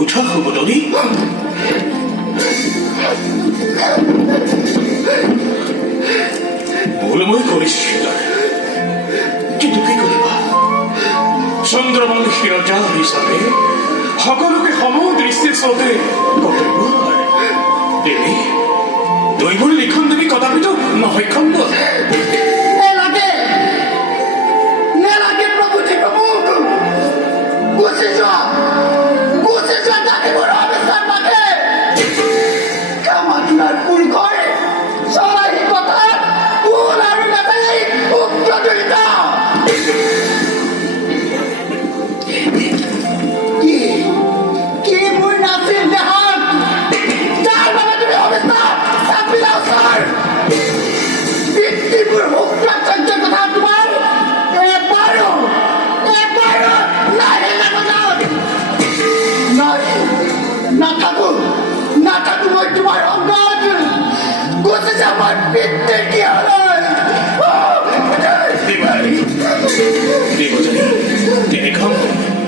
উঠা সুবদনী ভুল মই কৰিছিল কিন্তু কি কৰিবা চন্দ্ৰবংশীৰ ৰজা হিচাপে সকলোকে সম দৃষ্টিৰ চলতে কৰ্তব্য দেৱী দৈৱৰ লিখন তুমি কদাপিতো নহয় খণ্ড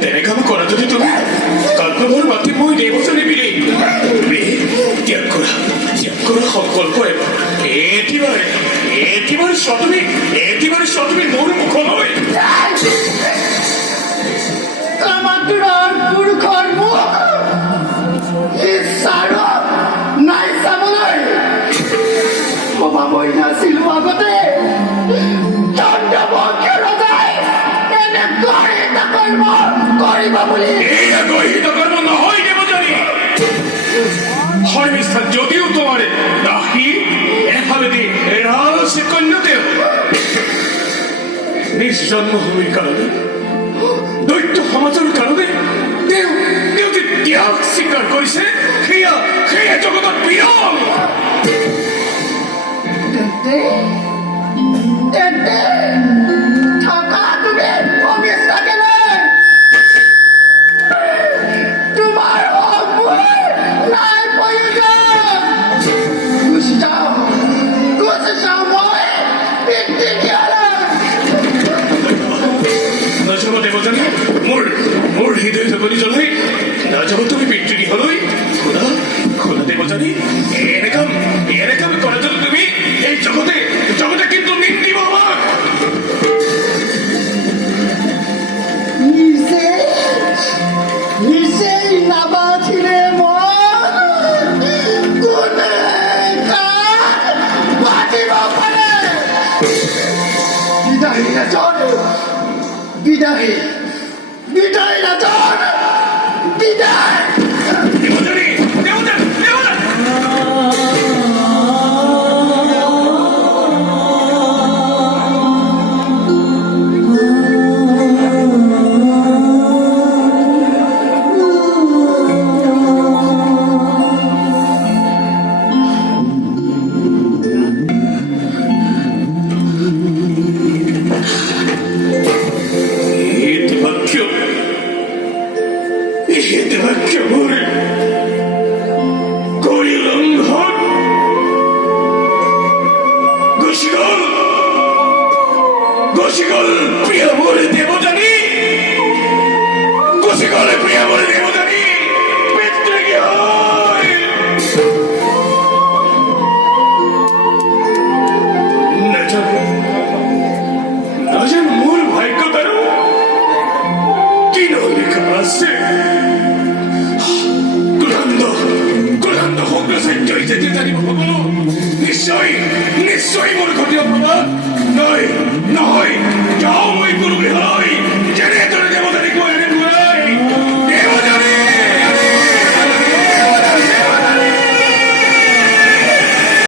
তেনেকাম কৰা যদি তুমি কালক্ৰমৰ মাতি মই দেৱজনী বিলি ত্যাগ কৰা সংকল্প একেবাৰে সতমী মোৰ মুখলৈ পুৰুষৰ মুখ নাই চাবলৈ কবা মই নাছিলো আগতে চন্দ্ৰবংশীয় ৰজাই এনে গহিত কৰ্ম কৰিব বুলি গহিত কৰ্ম নহয় দেৱজনী শৰ্মিষ্ঠা যদিও তোমাৰ দাসী এফালেদি এৰালচি কন্যাতেও নিজ জন্মভূমিৰ কাৰণে দৈত্য সমাজৰ কাৰণে তেওঁ যে ত্যাগ স্বীকাৰ কৰিছে সেয়া জগতত বিৰল মোৰ হৃদয় জগনি জ্বলাই নাযাব তুমি পিতৃগৃহলৈ খোলা দেৱজনী এনেকাম কৰা যদি তুমি এই জগতে কিন্তু নিন্দিব আমাক নাবাছিলে বিদায় ৰাজন বিদায় নিশ্চয়